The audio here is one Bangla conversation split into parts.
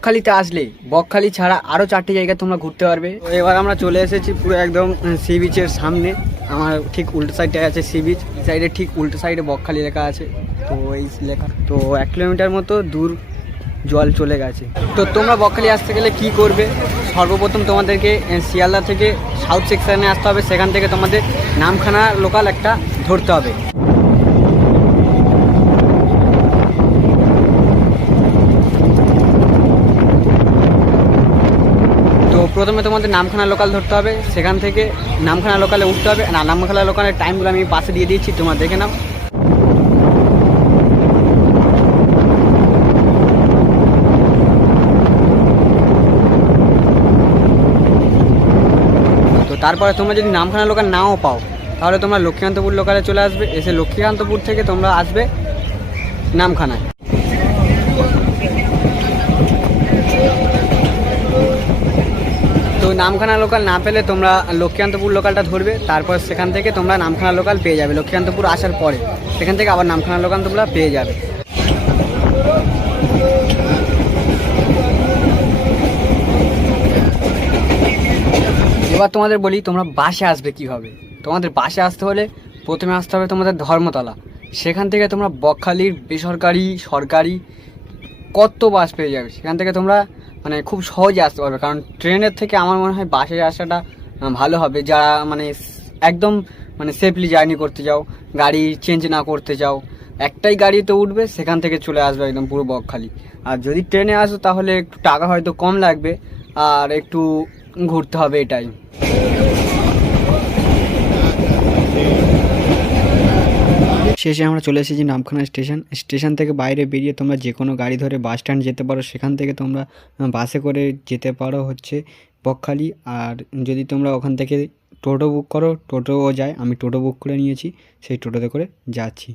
বকখালিতে আসলে বকখালি ছাড়া আরও 4টি জায়গা তোমরা ঘুরতে পারবে। তো এবার আমরা চলে এসেছি পুরো একদম সি বিচের সামনে। আমার ঠিক উল্টো সাইডে আছে সি বিচ, এই সাইডে ঠিক উল্টো সাইডে বকখালি লেখা আছে। তো এই লেখা তো 1 কিলোমিটার মতো দূর জল চলে গেছে। তো তোমরা বকখালি আসতে গেলে কি করবে, সর্বপ্রথম তোমাদেরকে শিয়ালদা থেকে সাউথ সেকশনে আসতে হবে। সেখান থেকে তোমাদের নামখানা লোকাল একটা ধরতে হবে। তো প্রথমে তোমাদের নামখানা লোকাল ধরতে হবে, সেখান থেকে নামখানা লোকালে উঠতে হবে। না, নামখানা লোকালের টাইমগুলো আমি পাশে দিয়ে দিচ্ছি, তোমরা দেখে নাও। তো তারপরে তোমরা যদি নামখানা লোকাল নাও পাও তাহলে তোমরা লক্ষ্মীকান্তপুর লোকালে চলে আসবে। এসে লক্ষ্মীকান্তপুর থেকে তোমরা আসবে নামখানায়। তো নামখানা লোকাল না পেলে তোমরা লক্ষ্মীকান্তপুর লোকালটা ধরবে। তারপর সেখান থেকে তোমরা নামখানা লোকাল পেয়ে যাবে। লক্ষ্মীকান্তপুর আসার পরে সেখান থেকে আবার নামখানা লোকাল তোমরা পেয়ে যাবে। এবার তোমাদের বলি তোমরা বাসে আসবে কীভাবে। তোমাদের বাসে আসতে হলে প্রথমে আসতে হবে তোমাদের ধর্মতলা। সেখান থেকে তোমরা বকখালির বেসরকারি সরকারি কত বাস পেয়ে যাবে। সেখান থেকে তোমরা মানে খুব সহজে আসতে পারবে, কারণ ট্রেনের থেকে আমার মনে হয় বাসে আসাটা ভালো হবে। যারা মানে একদম মানে সেফলি জার্নি করতে যাও, গাড়ি চেঞ্জ না করতে যাও, একটাই গাড়িতে উঠবে, সেখান থেকে চলে আসবে একদম পুরো বকখালি। আর যদি ট্রেনে আসো তাহলে একটু টাকা হয়তো কম লাগবে আর একটু ঘুরতে হবে, এটাই। শেষে আমরা চলে এসেছি নামখানা স্টেশন থেকে বাইরে বেরিয়ে তোমরা যে কোনো গাড়ি ধরে বাস স্ট্যান্ড যেতে পারো। সেখান থেকে তোমরা বাসে করে যেতে পারো হচ্ছে বকখালি। আর যদি তোমরা ওখান থেকে টোটো বুক করো, টোটোও যায়। আমি টোটো বুক করে নিয়েছি, সেই টোটোতে করে যাচ্ছি।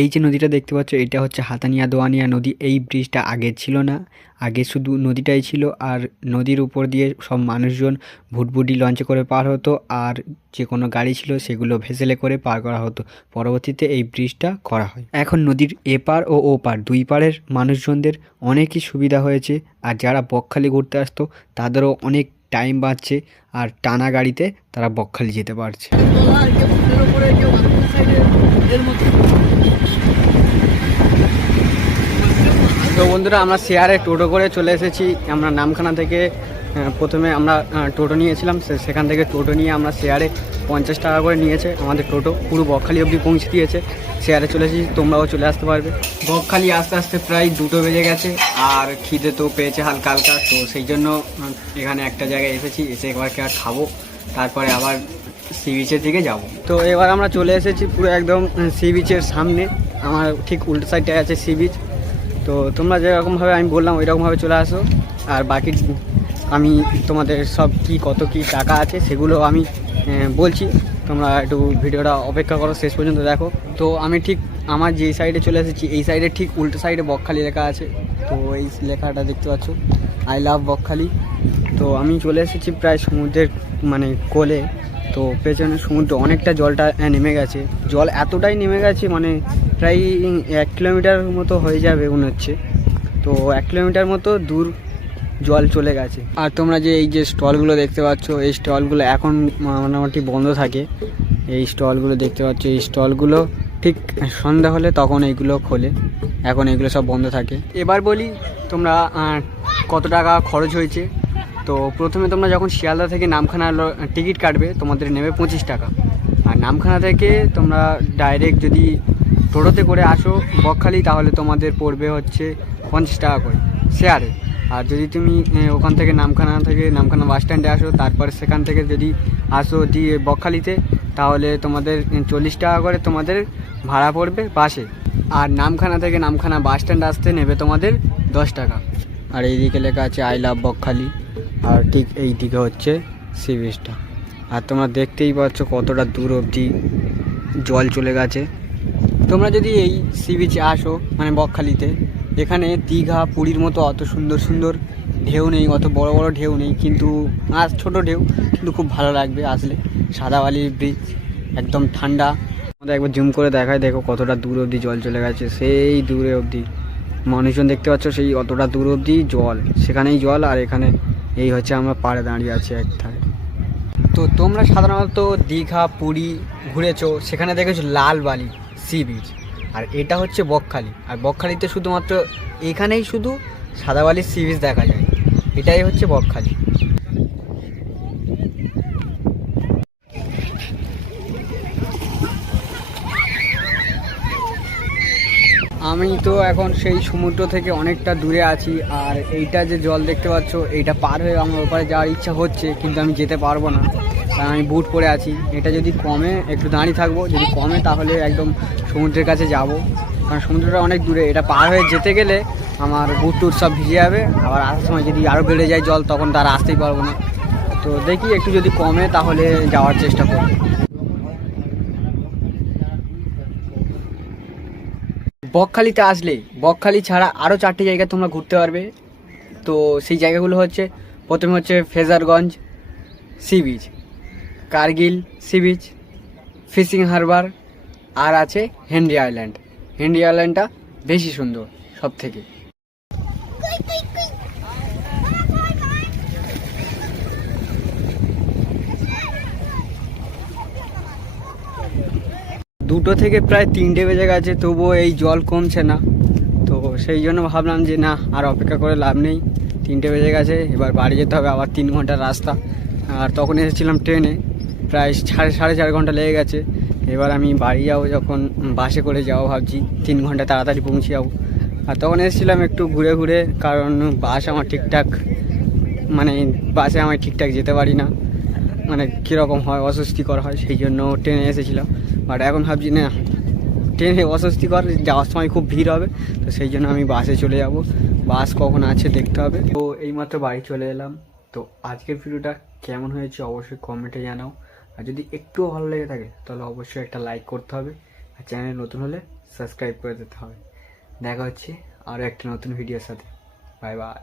এই যে নদীটা দেখতে পাচ্ছ, এটা হচ্ছে হাতানিয়া দোয়ানিয়া নদী। এই ব্রিজটা আগে ছিল না, আগে শুধু নদীটাই ছিল। আর নদীর উপর দিয়ে সব মানুষজন ভুটভুটি লঞ্চে করে পার হতো, আর যে কোনো গাড়ি ছিল সেগুলো ভেসেলে করে পার করা হতো। পরবর্তীতে এই ব্রিজটা করা হয়। এখন নদীর এপার ও ওপার দুই পাড়ের মানুষজনদের অনেকই সুবিধা হয়েছে। আর যারা বকখালি ঘুরতে আসতো তাদেরও অনেক টাইম বাঁচছে, আর টানা গাড়িতে তারা বকখালি যেতে পারছে। তো বন্ধুরা, আমরা শেয়ারে টোটো করে চলে এসেছি। আমরা নামখানা থেকে প্রথমে আমরা টোটো নিয়েছিলাম, সেখান থেকে টোটো নিয়ে আমরা শেয়ারে 50 টাকা করে নিয়েছে আমাদের টোটো, পুরো বকখালি অবধি পৌঁছে দিয়েছে। শেয়ারে চলে এসেছি, তোমরাও চলে আসতে পারবে। বকখালি আস্তে আস্তে প্রায় 2টো বেজে গেছে, আর খিদে তো পেয়েছে হালকা হালকা। তো সেই জন্য এখানে একটা জায়গায় এসেছি, এসে একবার খাবো, তারপরে আবার সি বিচের দিকে যাব। তো এবার আমরা চলে এসেছি পুরো একদম সি বিচের সামনে। আমার ঠিক উল্টো সাইডে আছে সি বিচ। তো তোমরা যেরকমভাবে আমি বললাম ওইরকমভাবে চলে আসো। আর বাকি আমি তোমাদের সব কত কি টাকা আছে সেগুলো আমি বলছি, তোমরা একটু ভিডিওটা অপেক্ষা করো, শেষ পর্যন্ত দেখো। তো আমি ঠিক আমার যে সাইডে চলে এসেছি এই সাইডে ঠিক উল্টো সাইডে বকখালি লেখা আছে। তো এই লেখাটা দেখতে পাচ্ছ, আই লাভ বকখালি। তো আমি চলে এসেছি প্রায় সমুদ্রের মানে কোলে। তো পেছনে সমুদ্র অনেকটা জলটা নেমে গেছে, জল এতটাই নেমে গেছে মানে প্রায় 1 কিলোমিটার মতো হয়ে যাবে মনে হচ্ছে। তো 1 কিলোমিটার মতো দূর জল চলে গেছে। আর তোমরা যে এই যে স্টলগুলো দেখতে পাচ্ছ, এই স্টলগুলো এখন মোটামুটি বন্ধ থাকে। এই স্টলগুলো দেখতে পাচ্ছ, এই স্টলগুলো ঠিক সন্ধ্যা হলে তখন এইগুলো খোলে, এখন এইগুলো সব বন্ধ থাকে। এবার বলি তোমরা কত টাকা খরচ হয়েছে। তো প্রথমে তোমরা যখন শিয়ালদা থেকে নামখানা টিকিট কাটবে তোমাদের নেবে 25 টাকা। আর নামখানা থেকে তোমরা ডাইরেক্ট যদি টোটোতে করে আসো বকখালি তাহলে তোমাদের পড়বে হচ্ছে 50 টাকা করে শেয়ারে। আর যদি তুমি ওখান থেকে নামখানা বাস স্ট্যান্ডে আসো, তারপরে সেখান থেকে যদি আসো দিয়ে বকখালিতে, তাহলে তোমাদের 40 টাকা করে তোমাদের ভাড়া পড়বে বাসে। আর নামখানা থেকে নামখানা বাস স্ট্যান্ড আসতে নেবে তোমাদের 10 টাকা। আর এইদিকে লেখা আছে আই লাভ বকখালি, আর ঠিক এই দিকে হচ্ছে সি বিচটা। আর তোমরা দেখতেই পাচ্ছ কতটা দূর অবধি জল চলে গেছে। তোমরা যদি এই সি বিচে আসো মানে বকখালিতে, এখানে দীঘা পুরীর মতো অত সুন্দর সুন্দর ঢেউ নেই, অত বড় বড় ঢেউ নেই, কিন্তু আর ছোট ঢেউ, কিন্তু খুব ভালো লাগবে আসলে। সাদাবালি ব্রিজ একদম ঠান্ডা। আমাদের একবার জুম করে দেখায়, দেখো কতটা দূর অবধি জল চলে গেছে, সেই দূরে অবধি মানুষজন দেখতে পাচ্ছ, সেই অতটা দূর অবধি জল, সেখানেই জল। আর এখানে এই হচ্ছে আমরা পাড়ে দাঁড়িয়ে আছি এক ধারে। তো তোমরা সাধারণত দীঘা পুরী ঘুরেছো, সেখানে দেখেছো লাল বালি সি বিচ, আর এটা হচ্ছে বকখালি। আর বকখালিতে শুধুমাত্র এখানেই শুধু সাদা বালির সি বিচ দেখা যায়, এটাই হচ্ছে বকখালি। আমি তো এখন সেই সমুদ্র থেকে অনেকটা দূরে আছি, আর এইটা যে জল দেখতে পাচ্ছ, এইটা পার হয়ে আমার ওপারে যাওয়ার ইচ্ছা হচ্ছে, কিন্তু আমি যেতে পারবো না, কারণ আমি বুট পরে আছি। এটা যদি কমে একটু দাঁড়িয়ে থাকবো, যদি কমে তাহলে একদম সমুদ্রের কাছে যাব, কারণ সমুদ্রটা অনেক দূরে। এটা পার হয়ে যেতে গেলে আমার বুট টুট সব ভিজে যাবে, আবার আসার সময় যদি আরও বেড়ে যায় জল, তখন তার আসতেই পারবো না। তো দেখি একটু যদি কমে তাহলে যাওয়ার চেষ্টা করব। বকখালিতে আসলে বকখালি ছাড়া আরও 4টি জায়গা তোমরা ঘুরতে পারবে। তো সেই জায়গাগুলো হচ্ছে, প্রথমে হচ্ছে ফ্রেজারগঞ্জ সি বিচ, কার্গিল সি বিচ, ফিশিং হারবার, আর আছে হেনরি আইল্যান্ড। হেনরি আইল্যান্ডটা বেশি সুন্দর সব থেকে। দুটো থেকে প্রায় 3টে বেজে গেছে, তবুও এই জল কমছে না। তো সেই জন্য ভাবলাম যে না, আর অপেক্ষা করে লাভ নেই, 3টে বেজে গেছে, এবার বাড়ি যেতে হবে, আবার 3 ঘন্টার রাস্তা। আর তখন এসেছিলাম ট্রেনে, প্রায় সাড়ে 4 ঘন্টা লেগে গেছে। এবার আমি বাড়ি যাবো, যখন বাসে করে যাবো ভাবছি, 3 ঘন্টা তাড়াতাড়ি পৌঁছে যাবো। আর তখন এসেছিলাম একটু ঘুরে ঘুরে, কারণ বাস আমার ঠিকঠাক, মানে বাসে আমি ঠিকঠাক যেতে পারি না, মানে কীরকম হয়, অস্বস্তিকর হয়, সেই জন্য ট্রেনে এসেছিলাম। বাট এখন ভাবছি না, ট্রেনে অস্বস্তিকর, যাওয়ার সময় খুব ভিড় হবে, তো সেই জন্য আমি বাসে চলে যাব। বাস কখন আছে দেখতে হবে। তো এইমাত্র বাড়ি চলে এলাম। তো আজকের ভিডিওটা কেমন হয়েছে অবশ্যই কমেন্টে জানাও, আর যদি একটুও ভালো লেগে থাকে তাহলে অবশ্যই একটা লাইক করতে হবে, আর চ্যানেল নতুন হলে সাবস্ক্রাইব করে দিতে হবে। দেখা হচ্ছে আরও একটা নতুন ভিডিওর সাথে। Bye bye.